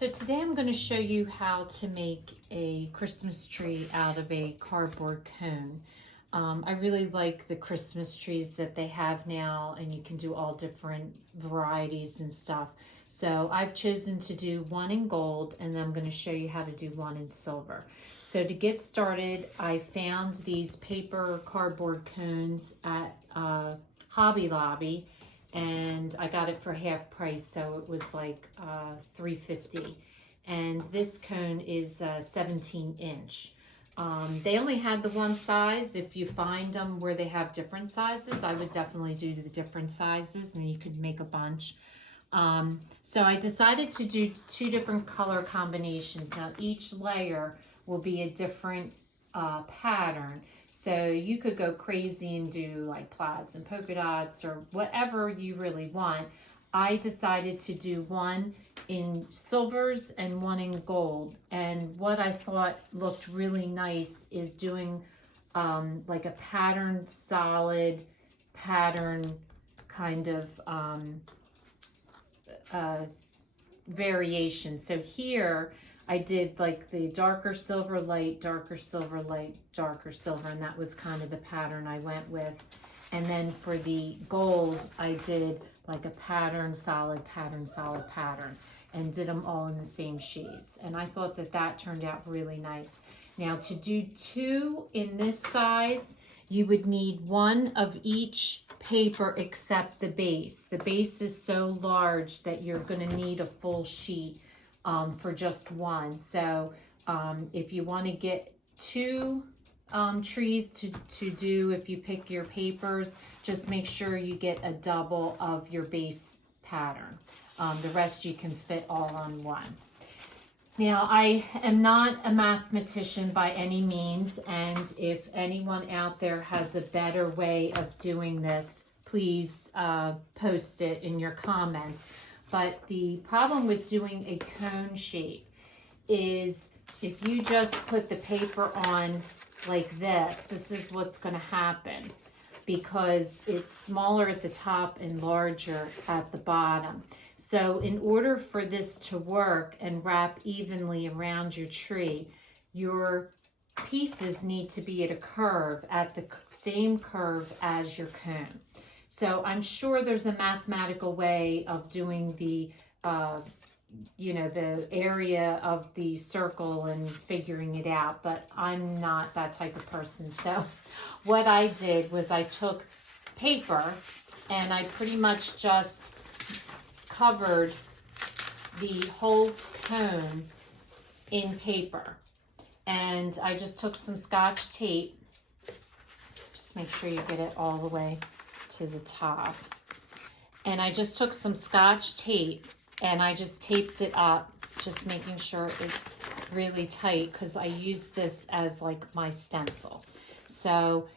So today I'm going to show you how to make a Christmas tree out of a cardboard cone. I really like the Christmas trees that they have now, and you can do all different varieties and stuff. So I've chosen to do one in gold, and then I'm going to show you how to do one in silver. So to get started, I found these paper cardboard cones at Hobby Lobby, and I got it for half price, so it was like $3.50. And this cone is 17 inch. They only had the one size. If you find them where they have different sizes, I would definitely do the different sizes, and you could make a bunch. So I decided to do two different color combinations. Now each layer will be a different pattern. So you could go crazy and do like plaids and polka dots or whatever you really want. I decided to do one in silvers and one in gold. And what I thought looked really nice is doing like a patterned solid pattern kind of variation. So here I did like the darker silver, light, darker silver, light, darker silver, and that was kind of the pattern I went with. And then for the gold, I did like a pattern, solid, pattern, solid, pattern, and did them all in the same shades. And I thought that that turned out really nice. Now to do two in this size, you would need one of each paper except the base. The base is so large that you're going to need a full sheet for just one. So if you want to get two trees to do, if you pick your papers, just make sure you get a double of your base pattern. The rest you can fit all on one. Now, I am not a mathematician by any means, and if anyone out there has a better way of doing this, please post it in your comments. But the problem with doing a cone shape is if you just put the paper on like this is what's going to happen, because it's smaller at the top and larger at the bottom. So in order for this to work and wrap evenly around your tree, your pieces need to be at a curve, at the same curve as your cone. So I'm sure there's a mathematical way of doing the, the area of the circle and figuring it out, but I'm not that type of person. So what I did was I took paper and I pretty much just covered the whole cone in paper. And I just took some Scotch tape. Just make sure you get it all the way to the top. And I just took some Scotch tape and I just taped it up, just making sure it's really tight, because I used this as like my stencil. So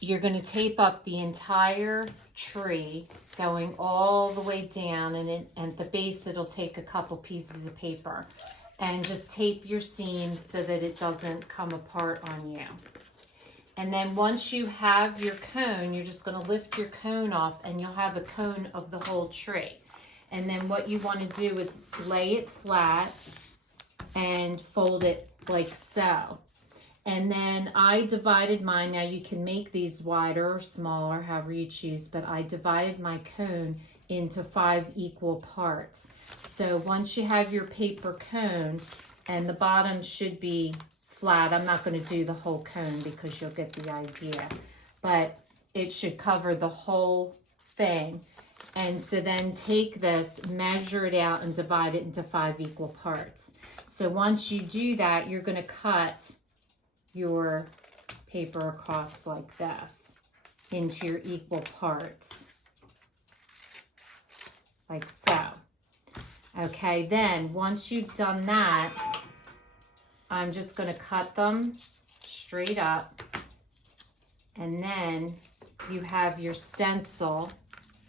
you're going to tape up the entire tree going all the way down, and at the base it'll take a couple pieces of paper, and just tape your seams so that it doesn't come apart on you. And then once you have your cone, you're just going to lift your cone off and you'll have a cone of the whole tree. And then what you want to do is lay it flat and fold it like so. And then I divided mine. Now you can make these wider or smaller, however you choose, but I divided my cone into 5 equal parts. So once you have your paper cone, and the bottom should be flat, I'm not going to do the whole cone because you'll get the idea, but it should cover the whole thing. And so then take this, measure it out, and divide it into 5 equal parts. So once you do that, you're going to cut your paper across like this into your equal parts, like so. Okay, then once you've done that, I'm just going to cut them straight up, and then you have your stencil.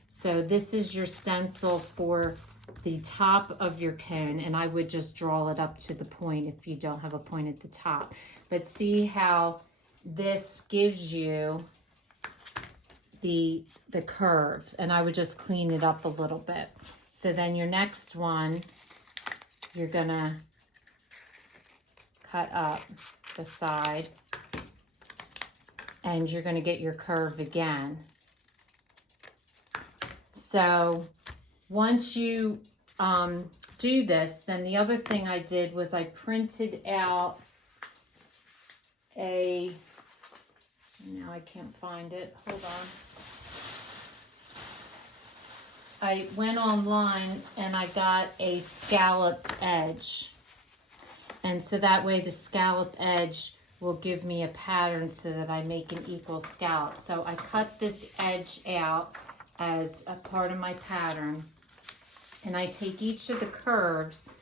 So this is your stencil for the top of your cone, and I would just draw it up to the point if you don't have a point at the top. But see how this gives you the curve, and I would just clean it up a little bit. So then your next one you're gonna cut up the side, and you're gonna get your curve again. So once you do this, then the other thing I did was I printed out now I can't find it, hold on. I went online and I got a scalloped edge. And so that way the scalloped edge will give me a pattern so that I make an equal scallop. So I cut this edge out as a part of my pattern, and I take each of the curves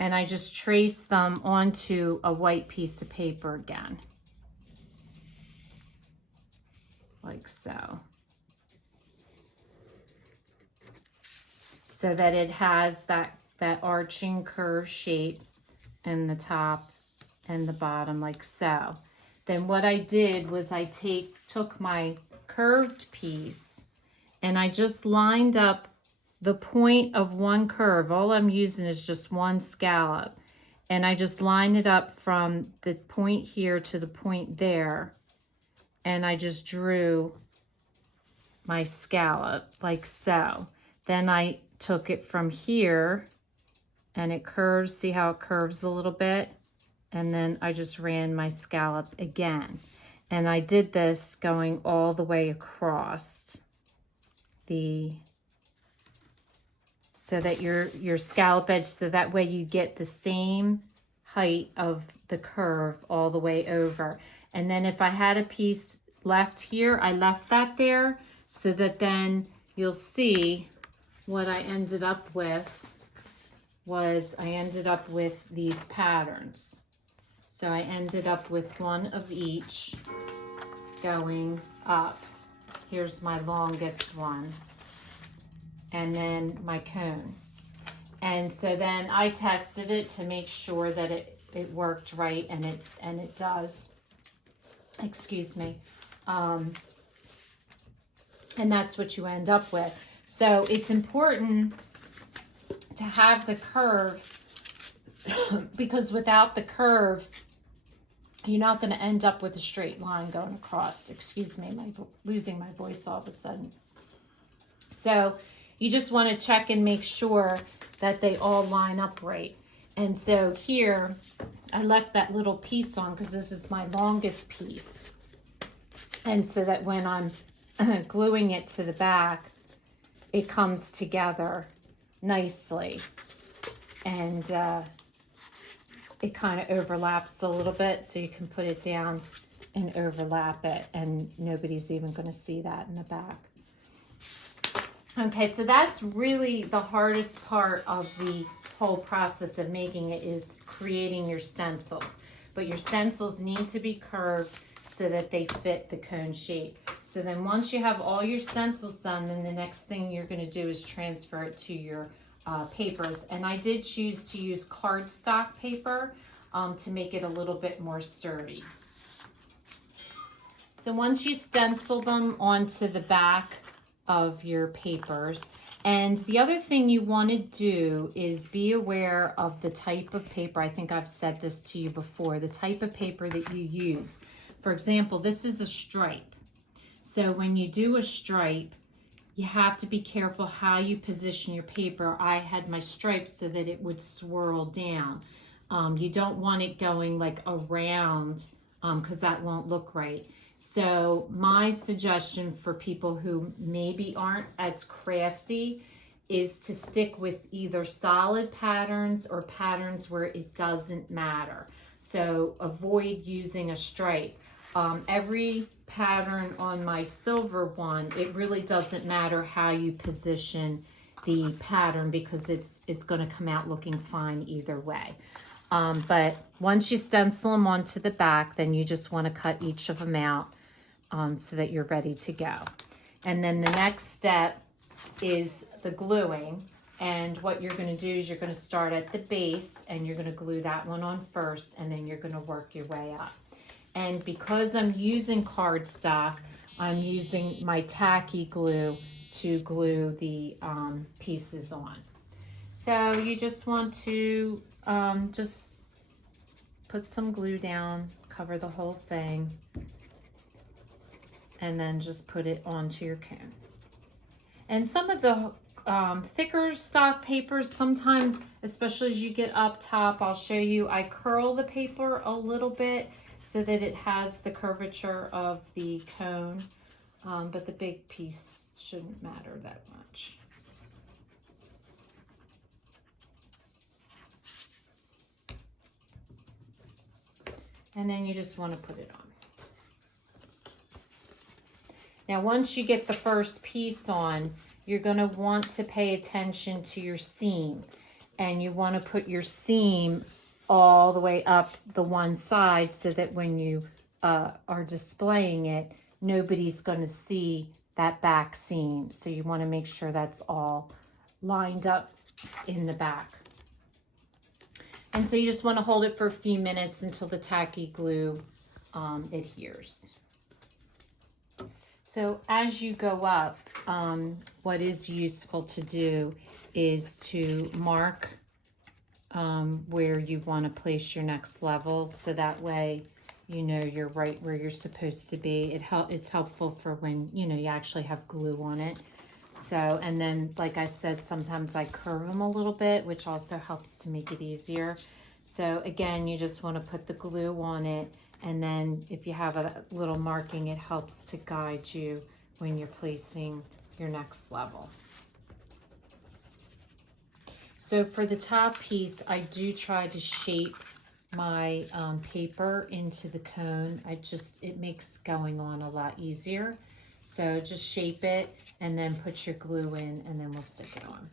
and I just trace them onto a white piece of paper again, like so. So that it has that arching curve shape in the top and the bottom, like so. Then what I did was I took my curved piece and I just lined up the point of one curve. All I'm using is just one scallop. And I just line it up from the point here to the point there. And I just drew my scallop like so. Then I took it from here and it curves. See how it curves a little bit? And then I just ran my scallop again. And I did this going all the way across so that your scallop edge, so that way you get the same height of the curve all the way over. And then if I had a piece left here, I left that there so that then you'll see what I ended up with was I ended up with these patterns. So I ended up with one of each going up. Here's my longest one, and then my cone. And so then I tested it to make sure that it worked right, and it does. Excuse me. And that's what you end up with. So it's important to have the curve because without the curve, you're not going to end up with a straight line going across. Excuse me, losing my voice all of a sudden. So you just want to check and make sure that they all line up right. And so here, I left that little piece on because this is my longest piece. And so that when I'm gluing it to the back, it comes together nicely. And it kind of overlaps a little bit, so you can put it down and overlap it, and nobody's even going to see that in the back. Okay, so that's really the hardest part of the whole process of making it, is creating your stencils. But your stencils need to be curved so that they fit the cone shape. So then once you have all your stencils done, then the next thing you're going to do is transfer it to your papers. And I did choose to use cardstock paper to make it a little bit more sturdy. So once you stencil them onto the back of your papers, and the other thing you want to do is be aware of the type of paper. I think I've said this to you before, the type of paper that you use. For example, this is a stripe. So when you do a stripe, you have to be careful how you position your paper. I had my stripes so that it would swirl down. You don't want it going like around because that won't look right. So my suggestion for people who maybe aren't as crafty is to stick with either solid patterns or patterns where it doesn't matter. So avoid using a stripe. Every pattern on my silver one, it really doesn't matter how you position the pattern because it's going to come out looking fine either way. But once you stencil them onto the back, then you just want to cut each of them out so that you're ready to go. And then the next step is the gluing. And what you're going to do is you're going to start at the base and you're going to glue that one on first, and then you're going to work your way up. And because I'm using cardstock, I'm using my tacky glue to glue the pieces on. So you just want to just put some glue down, cover the whole thing, and then just put it onto your cone. And some of the thicker stock papers, sometimes, especially as you get up top, I'll show you, I curl the paper a little bit so that it has the curvature of the cone, but the big piece shouldn't matter that much. And then you just want to put it on. Now, once you get the first piece on, you're going to want to pay attention to your seam. And you want to put your seam all the way up the one side so that when you are displaying it, nobody's going to see that back seam. So you want to make sure that's all lined up in the back. And so you just want to hold it for a few minutes until the tacky glue adheres. So as you go up, what is useful to do is to mark where you want to place your next level, so that way you know you're right where you're supposed to be. It's helpful for when you actually have glue on it. So, and then like I said, sometimes I curve them a little bit, which also helps to make it easier. So again, you just want to put the glue on it, and then if you have a little marking, it helps to guide you when you're placing your next level. So for the top piece, I do try to shape my paper into the cone. It makes going on a lot easier. So just shape it and then put your glue in, and then we'll stick it on.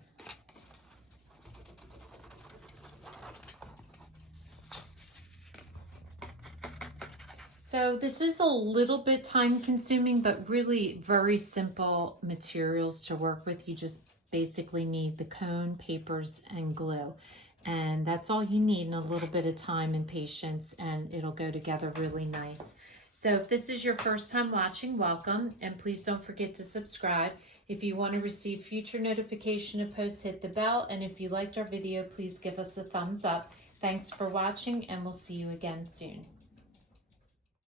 So this is a little bit time consuming, but really very simple materials to work with. You just basically need the cone, papers, and glue. And that's all you need, and a little bit of time and patience, and it'll go together really nice. So if this is your first time watching, welcome, and please don't forget to subscribe. If you want to receive future notification of posts, hit the bell, and if you liked our video, please give us a thumbs up. Thanks for watching, and we'll see you again soon.